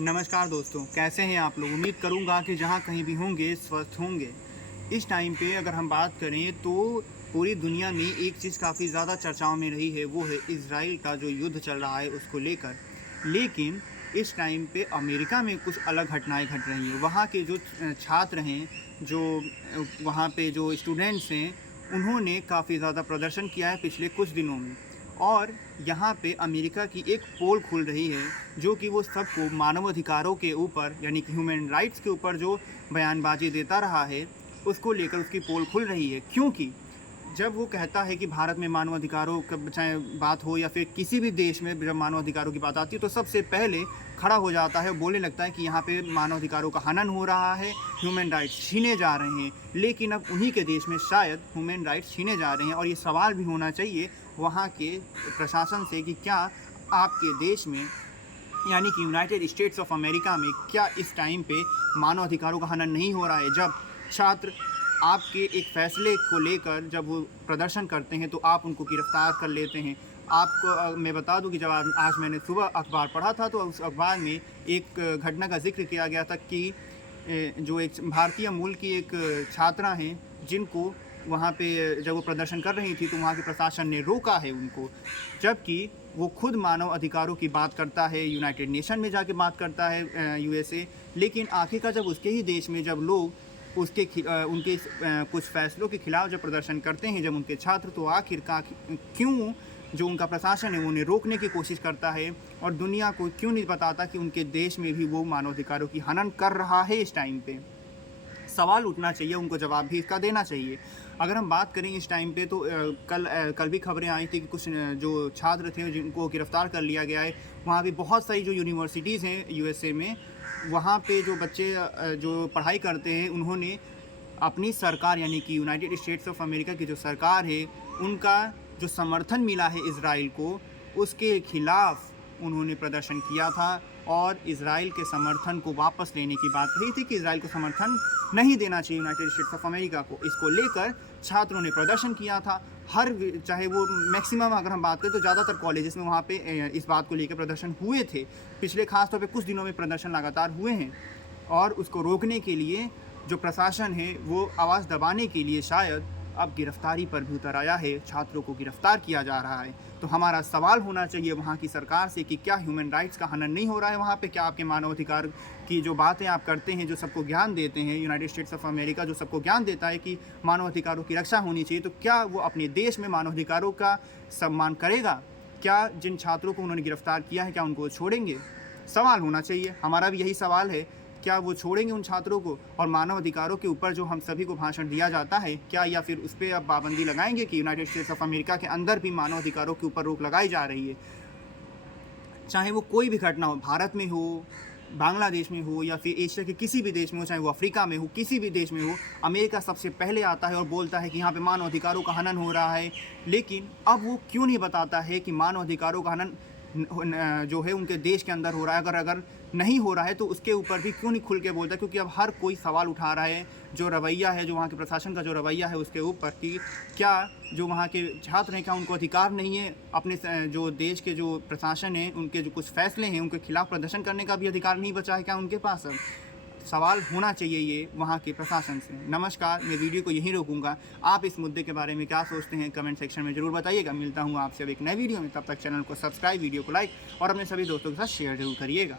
नमस्कार दोस्तों, कैसे हैं आप लोग। उम्मीद करूंगा कि जहां कहीं भी होंगे स्वस्थ होंगे। इस टाइम पे अगर हम बात करें तो पूरी दुनिया में एक चीज़ काफ़ी ज़्यादा चर्चाओं में रही है, वो है इजराइल का जो युद्ध चल रहा है उसको लेकर। लेकिन इस टाइम पे अमेरिका में कुछ अलग घटनाएं घट रही हैं। वहाँ के जो छात्र हैं, जो वहाँ पे जो स्टूडेंट्स हैं, उन्होंने काफ़ी ज़्यादा प्रदर्शन किया है पिछले कुछ दिनों में। और यहाँ पे अमेरिका की एक पोल खुल रही है जो कि वो सबको मानवाधिकारों के ऊपर यानी कि ह्यूमन राइट्स के ऊपर जो बयानबाजी देता रहा है उसको लेकर उसकी पोल खुल रही है। क्योंकि जब वो कहता है कि भारत में मानवाधिकारों का चाहे बात हो या फिर किसी भी देश में जब मानवाधिकारों की बात आती है तो सबसे पहले खड़ा हो जाता है, बोलने लगता है कि यहाँ पे मानवाधिकारों का हनन हो रहा है, ह्यूमन राइट्स छीने जा रहे हैं। लेकिन अब उन्हीं के देश में शायद ह्यूमन राइट्स छीने जा रहे हैं और ये सवाल भी होना चाहिए वहाँ के प्रशासन से कि क्या आपके देश में यानी कि यूनाइटेड स्टेट्स ऑफ अमेरिका में क्या इस टाइम पे मानवाधिकारों का हनन नहीं हो रहा है। जब छात्र आपके एक फ़ैसले को लेकर जब वो प्रदर्शन करते हैं तो आप उनको गिरफ़्तार कर लेते हैं। आपको मैं बता दूं कि जब आज मैंने सुबह अखबार पढ़ा था तो उस अखबार में एक घटना का ज़िक्र किया गया था कि जो एक भारतीय मूल की एक छात्रा हैं जिनको वहाँ पे जब वो प्रदर्शन कर रही थी तो वहाँ के प्रशासन ने रोका है उनको, जबकि वो खुद मानव अधिकारों की बात करता है, यूनाइटेड नेशन में जाके बात करता है यूएसए। लेकिन आखिरकार जब उसके ही देश में जब लोग उसके उनके कुछ फ़ैसलों के खिलाफ जब प्रदर्शन करते हैं जब उनके छात्र, तो आखिरकार क्यों जो उनका प्रशासन है उन्हें रोकने की कोशिश करता है और दुनिया को क्यों नहीं बताता कि उनके देश में भी वो मानवाधिकारों की हनन कर रहा है। इस टाइम पे सवाल उठना चाहिए, उनको जवाब भी इसका देना चाहिए। अगर हम बात करें इस टाइम पे तो कल भी खबरें आई थी कि कुछ जो छात्र थे जिनको गिरफ़्तार कर लिया गया है। वहाँ भी बहुत सारी जो यूनिवर्सिटीज़ हैं यूएसए में, वहाँ पे जो बच्चे जो पढ़ाई करते हैं उन्होंने अपनी सरकार यानी कि यूनाइटेड स्टेट्स ऑफ अमेरिका की जो सरकार है उनका जो समर्थन मिला है इजराइल को, उसके खिलाफ उन्होंने प्रदर्शन किया था और इजराइल के समर्थन को वापस लेने की बात कही थी कि इजराइल को समर्थन नहीं देना चाहिए यूनाइटेड स्टेट्स ऑफ अमेरिका को। इसको लेकर छात्रों ने प्रदर्शन किया था। चाहे वो मैक्सिमम अगर हम बात करें तो ज़्यादातर कॉलेजेस में वहाँ पे इस बात को लेकर प्रदर्शन हुए थे। पिछले खास तौर पे कुछ दिनों में प्रदर्शन लगातार हुए हैं और उसको रोकने के लिए जो प्रशासन है वो आवाज़ दबाने के लिए शायद अब गिरफ्तारी पर भी उतर आया है, छात्रों को गिरफ्तार किया जा रहा है। तो हमारा सवाल होना चाहिए वहाँ की सरकार से कि क्या ह्यूमन राइट्स का हनन नहीं हो रहा है वहाँ पे। क्या आपके मानवाधिकार की जो बातें आप करते हैं, जो सबको ज्ञान देते हैं, यूनाइटेड स्टेट्स ऑफ अमेरिका जो सबको ज्ञान देता है कि मानवाधिकारों की रक्षा होनी चाहिए, तो क्या वो अपने देश में मानवाधिकारों का सम्मान करेगा? क्या जिन छात्रों को उन्होंने गिरफ्तार किया है क्या उनको छोड़ेंगे? सवाल होना चाहिए। हमारा भी यही सवाल है, क्या वो छोड़ेंगे उन छात्रों को? और मानव अधिकारों के ऊपर जो हम सभी को भाषण दिया जाता है क्या, या फिर उस पर अब पाबंदी लगाएंगे कि यूनाइटेड स्टेट्स ऑफ अमेरिका के अंदर भी मानव अधिकारों के ऊपर रोक लगाई जा रही है? चाहे वो कोई भी घटना हो, भारत में हो, बांग्लादेश में हो या फिर एशिया के किसी भी देश में हो, चाहे वो अफ्रीका में हो, किसी भी देश में हो, अमेरिका सबसे पहले आता है और बोलता है कि यहाँ पे मानव अधिकारों का हनन हो रहा है। लेकिन अब वो क्यों नहीं बताता है कि मानव अधिकारों का हनन जो है उनके देश के अंदर हो रहा है? अगर नहीं हो रहा है तो उसके ऊपर भी क्यों नहीं खुल के बोलता? क्योंकि अब हर कोई सवाल उठा रहा है, जो रवैया है, जो वहाँ के प्रशासन का जो रवैया है उसके ऊपर, कि क्या जो वहाँ के छात्र हैं क्या उनको अधिकार नहीं है अपने जो देश के जो प्रशासन है उनके जो कुछ फैसले हैं उनके खिलाफ प्रदर्शन करने का भी अधिकार नहीं बचा है क्या उनके पास? अब सवाल होना चाहिए ये वहाँ के प्रशासन से। नमस्कार, मैं वीडियो को यहीं रोकूंगा। आप इस मुद्दे के बारे में क्या सोचते हैं कमेंट सेक्शन में ज़रूर बताइएगा। मिलता हूँ आपसे अब एक नए वीडियो में, तब तक चैनल को सब्सक्राइब, वीडियो को लाइक और अपने सभी दोस्तों के साथ शेयर जरूर करिएगा।